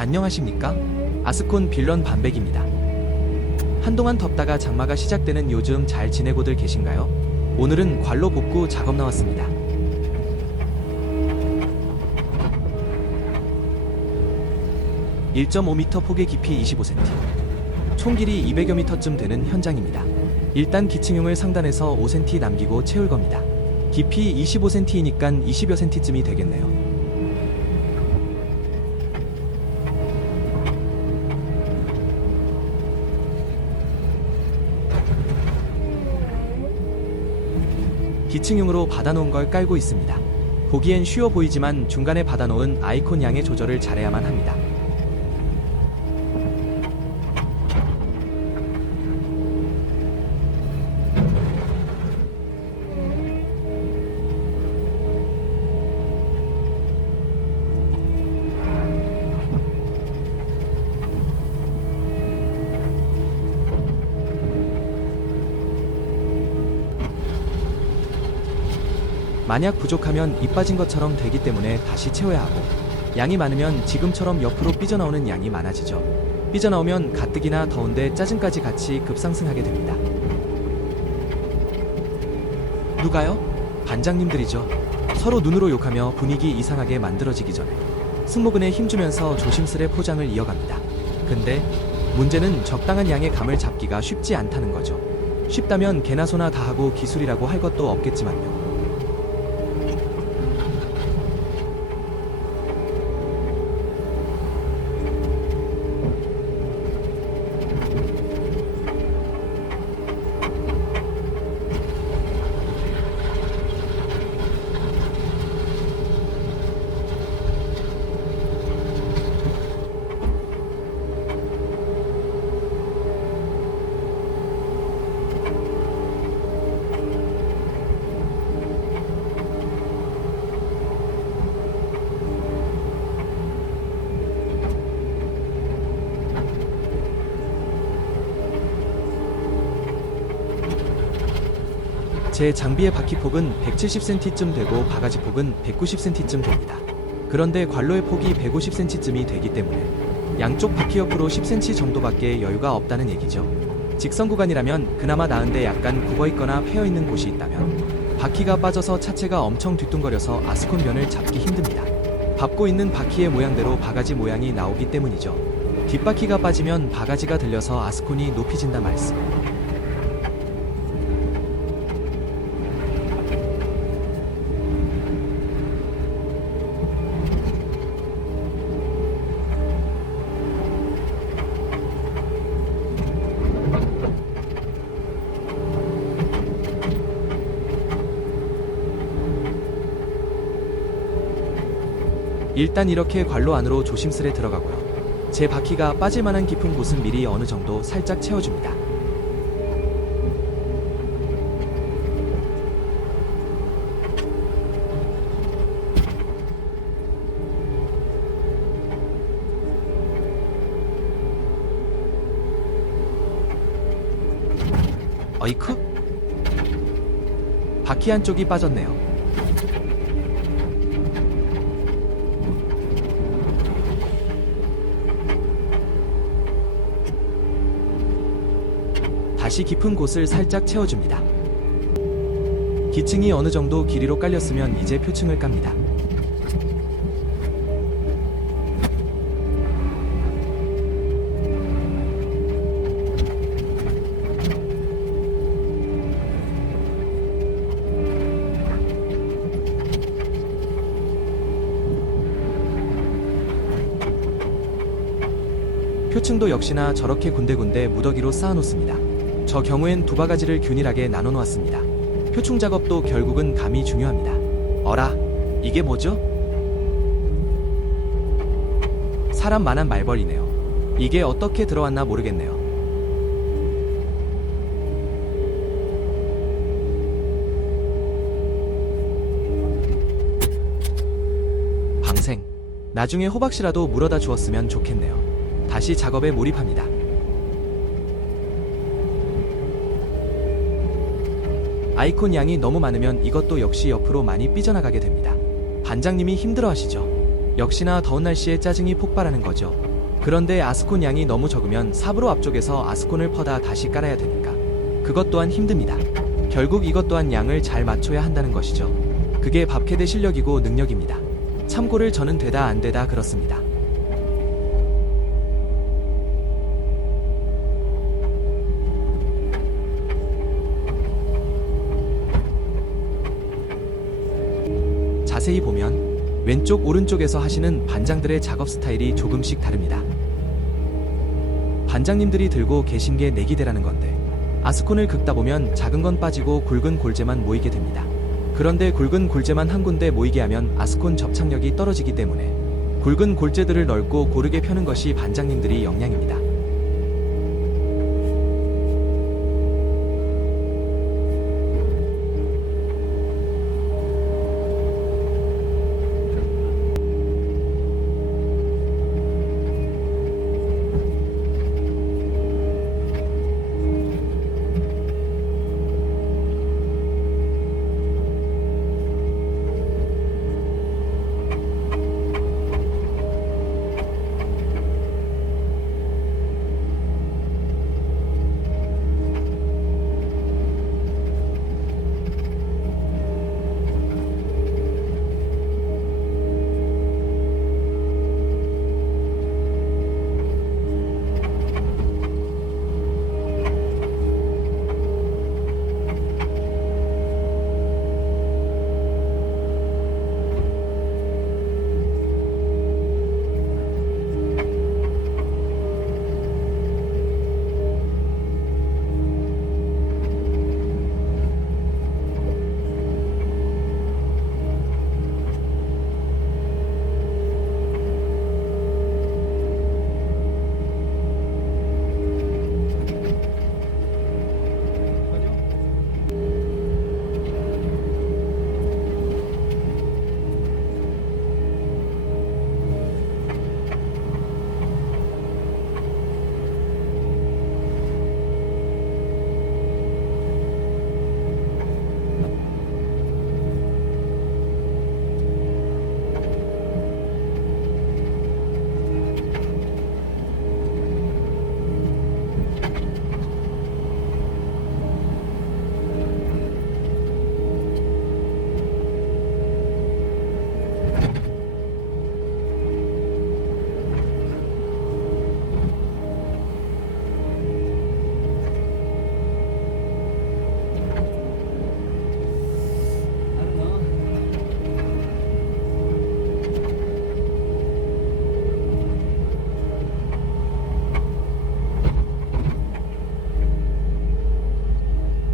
안녕하십니까? 아스콘 빌런 반백입니다. 한동안 덥다가 장마가 시작되는 요즘 잘 지내고들 계신가요? 오늘은 관로 복구 작업 나왔습니다. (1.5m) 폭의 깊이 25cm, 총 길이 200여 미터쯤 되는 현장입니다. 일단 기층용을 상단에서 5cm 남기고 채울 겁니다. 깊이 25cm이니까 20여 cm쯤이 되겠네요. 기층용으로 받아놓은 걸 깔고 있습니다. 보기엔 쉬워 보이지만 중간에 받아놓은 아이콘 양의 조절을 잘해야만 합니다. 만약 부족하면 입 빠진 것처럼 되기 때문에 다시 채워야 하고, 양이 많으면 지금처럼 옆으로 삐져나오는 양이 많아지죠. 삐져나오면 가뜩이나 더운데 짜증까지 같이 급상승하게 됩니다. 누가요? 반장님들이죠. 서로 눈으로 욕하며 분위기 이상하게 만들어지기 전에 승모근에 힘주면서 조심스레 포장을 이어갑니다. 근데 문제는 적당한 양의 감을 잡기가 쉽지 않다는 거죠. 쉽다면 개나 소나 다 하고 기술이라고 할 것도 없겠지만요. 제 장비의 바퀴폭은 170cm쯤 되고 바가지 폭은 190cm쯤 됩니다. 그런데 관로의 폭이 150cm쯤이 되기 때문에 양쪽 바퀴 옆으로 10cm 정도밖에 여유가 없다는 얘기죠. 직선 구간이라면 그나마 나은데 약간 굽어있거나 패여있는 곳이 있다면 바퀴가 빠져서 차체가 엄청 뒤뚱거려서 아스콘 면을 잡기 힘듭니다. 밟고 있는 바퀴의 모양대로 바가지 모양이 나오기 때문이죠. 뒷바퀴가 빠지면 바가지가 들려서 아스콘이 높이진다 말씀. 일단 이렇게 관로 안으로 조심스레 들어가고요. 제 바퀴가 빠질만한 깊은 곳은 미리 어느 정도 살짝 채워줍니다. 어이쿠? 바퀴 한쪽이 빠졌네요. 다시 깊은 곳을 살짝 채워줍니다. 기층이 어느 정도 길이로 깔렸으면 이제 표층을 깝니다. 표층도 역시나 저렇게 군데군데 무더기로 쌓아놓습니다. 저 경우엔 두 바가지를 균일하게 나눠 놓았습니다. 표충 작업도 결국은 감이 중요합니다. 어라, 이게 뭐죠? 사람만한 말벌이네요. 이게 어떻게 들어왔나 모르겠네요. 방생. 나중에 호박씨라도 물어다 주었으면 좋겠네요. 다시 작업에 몰입합니다. 아이콘 양이 너무 많으면 이것도 역시 옆으로 많이 삐져나가게 됩니다. 반장님이 힘들어하시죠. 역시나 더운 날씨에 짜증이 폭발하는 거죠. 그런데 아스콘 양이 너무 적으면 삽으로 앞쪽에서 아스콘을 퍼다 다시 깔아야 되니까 그것 또한 힘듭니다. 결국 이것 또한 양을 잘 맞춰야 한다는 것이죠. 그게 밥캐드 실력이고 능력입니다. 참고를 저는 되다 안 되다 그렇습니다. 자세히 보면 왼쪽 오른쪽에서 하시는 반장들의 작업 스타일이 조금씩 다릅니다. 반장님들이 들고 계신 게 내기대라는 건데 아스콘을 긁다 보면 작은 건 빠지고 굵은 골재만 모이게 됩니다. 그런데 굵은 골재만 한 군데 모이게 하면 아스콘 접착력이 떨어지기 때문에 굵은 골재들을 넓고 고르게 펴는 것이 반장님들이 역량입니다.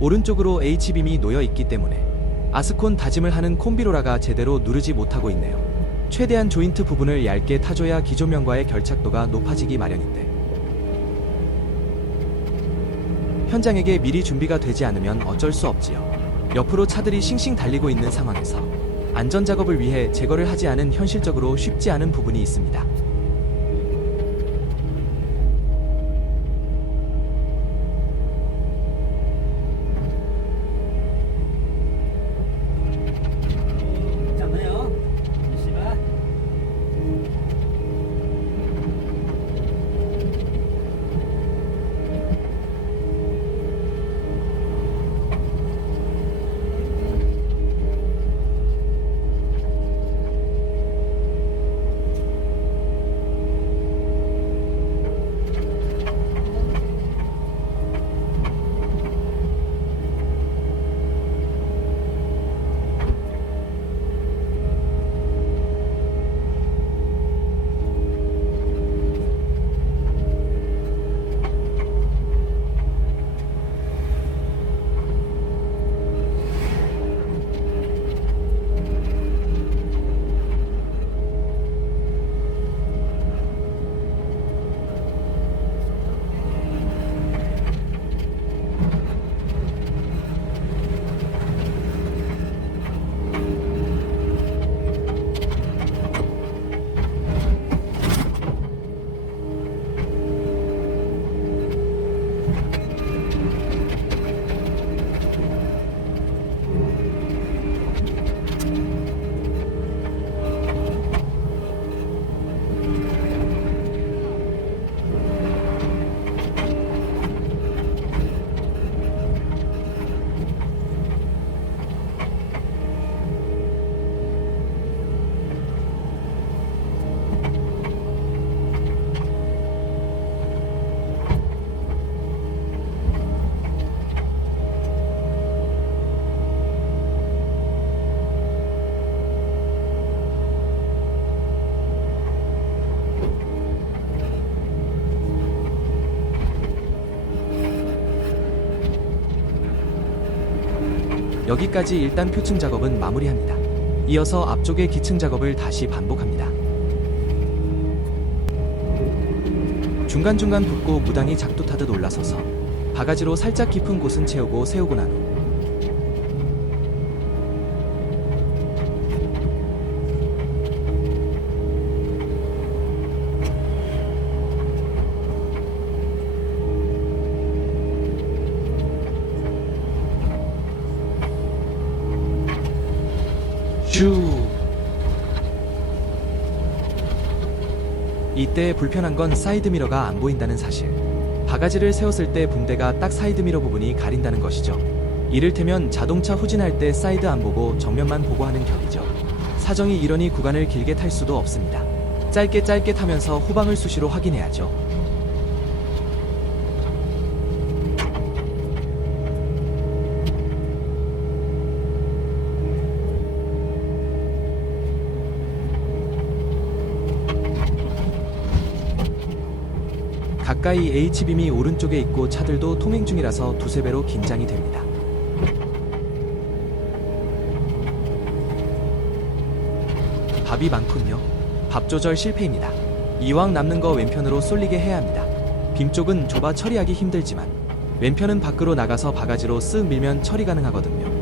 오른쪽으로 H빔이 놓여 있기 때문에 아스콘 다짐을 하는 콤비로라가 제대로 누르지 못하고 있네요. 최대한 조인트 부분을 얇게 타줘야 기조명과의 결착도가 높아지기 마련인데 현장에게 미리 준비가 되지 않으면 어쩔 수 없지요. 옆으로 차들이 싱싱 달리고 있는 상황에서 안전작업을 위해 제거를 하지 않은 현실적으로 쉽지 않은 부분이 있습니다. 여기까지 일단 표층 작업은 마무리합니다. 이어서 앞쪽의 기층 작업을 다시 반복합니다. 중간중간 붓고 무당이 작두 타듯 올라서서 바가지로 살짝 깊은 곳은 채우고 세우고 난 후 슈. 이때 불편한 건 사이드미러가 안 보인다는 사실. 바가지를 세웠을 때 붕대가 딱 사이드미러 부분이 가린다는 것이죠. 이를테면 자동차 후진할 때 사이드 안 보고 정면만 보고 하는 격이죠. 사정이 이러니 구간을 길게 탈 수도 없습니다. 짧게 타면서 후방을 수시로 확인해야죠. 가까이 H빔이 오른쪽에 있고 차들도 통행 중이라서 두세 배로 긴장이 됩니다. 밥이 많군요. 밥 조절 실패입니다. 이왕 남는 거 왼편으로 쏠리게 해야 합니다. 빔 쪽은 좁아 처리하기 힘들지만 왼편은 밖으로 나가서 바가지로 쓱 밀면 처리 가능하거든요.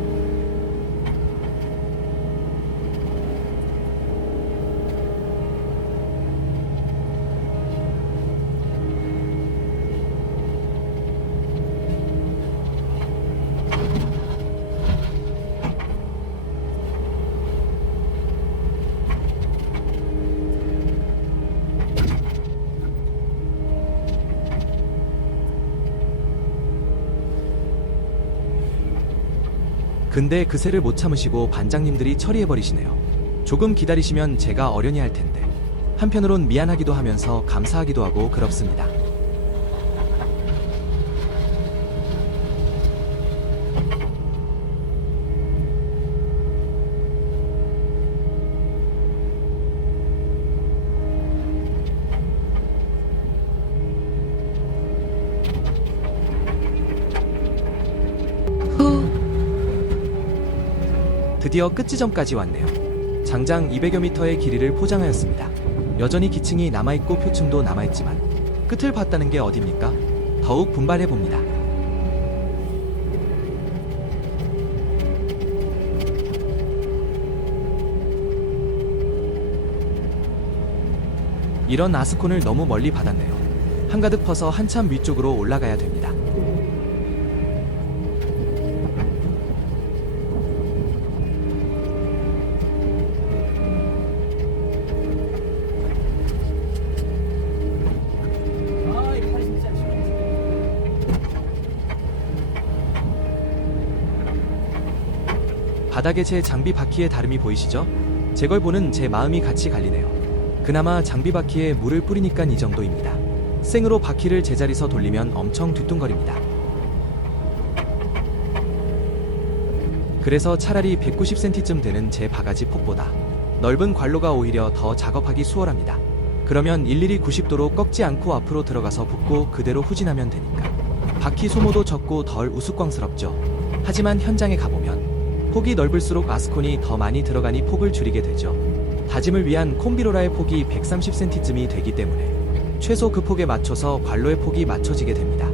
근데 그새를 못 참으시고 반장님들이 처리해버리시네요. 조금 기다리시면 제가 어련히 할 텐데. 한편으론 미안하기도 하면서 감사하기도 하고 그렇습니다. 드디어 끝 지점까지 왔네요. 장장 200여 미터의 길이를 포장하였습니다. 여전히 기층이 남아있고 표층도 남아있지만 끝을 봤다는 게 어딥니까? 더욱 분발해봅니다. 이런 아스콘을 너무 멀리 받았네요. 한가득 퍼서 한참 위쪽으로 올라가야 됩니다. 바닥에 제 장비 바퀴의 다름이 보이시죠? 제걸 보는 제 마음이 같이 갈리네요. 그나마 장비 바퀴에 물을 뿌리니까 이 정도입니다. 생으로 바퀴를 제자리서 돌리면 엄청 뒤뚱거립니다. 그래서 차라리 190cm쯤 되는 제 바가지 폭보다 넓은 관로가 오히려 더 작업하기 수월합니다. 그러면 일일이 90도로 꺾지 않고 앞으로 들어가서 붓고 그대로 후진하면 되니까 바퀴 소모도 적고 덜 우스꽝스럽죠. 하지만 현장에 가보면 폭이 넓을수록 아스콘이 더 많이 들어가니 폭을 줄이게 되죠. 다짐을 위한 콤비로라의 폭이 130cm쯤이 되기 때문에 최소 그 폭에 맞춰서 관로의 폭이 맞춰지게 됩니다.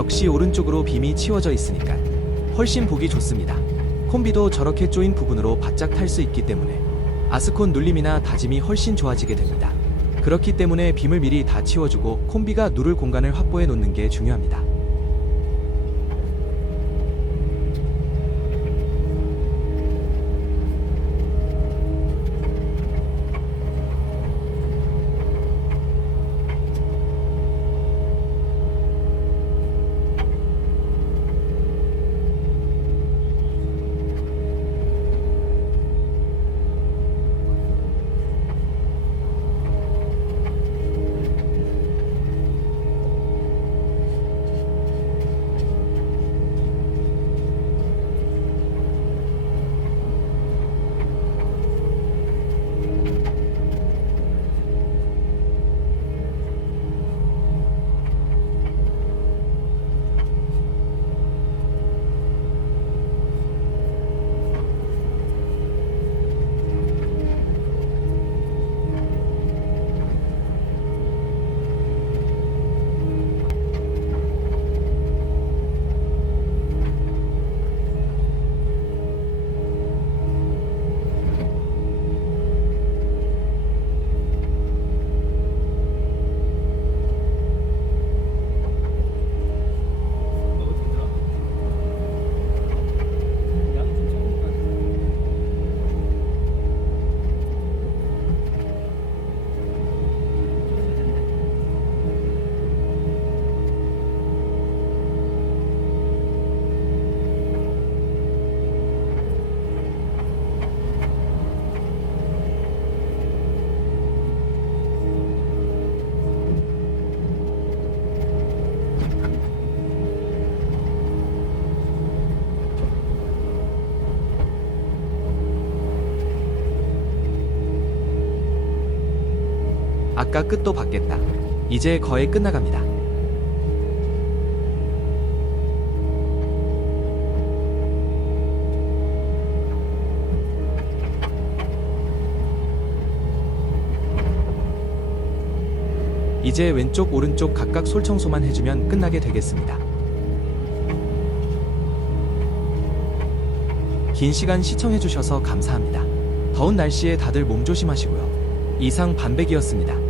역시 오른쪽으로 빔이 치워져 있으니까 훨씬 보기 좋습니다. 콤비도 저렇게 조인 부분으로 바짝 탈 수 있기 때문에 아스콘 눌림이나 다짐이 훨씬 좋아지게 됩니다. 그렇기 때문에 빔을 미리 다 치워주고 콤비가 누를 공간을 확보해 놓는 게 중요합니다. 아까 끝도 봤겠다. 이제 거의 끝나갑니다. 이제 왼쪽 오른쪽 각각 솔 청소만 해주면 끝나게 되겠습니다. 긴 시간 시청해주셔서 감사합니다. 더운 날씨에 다들 몸 조심하시고요. 이상 반백이었습니다.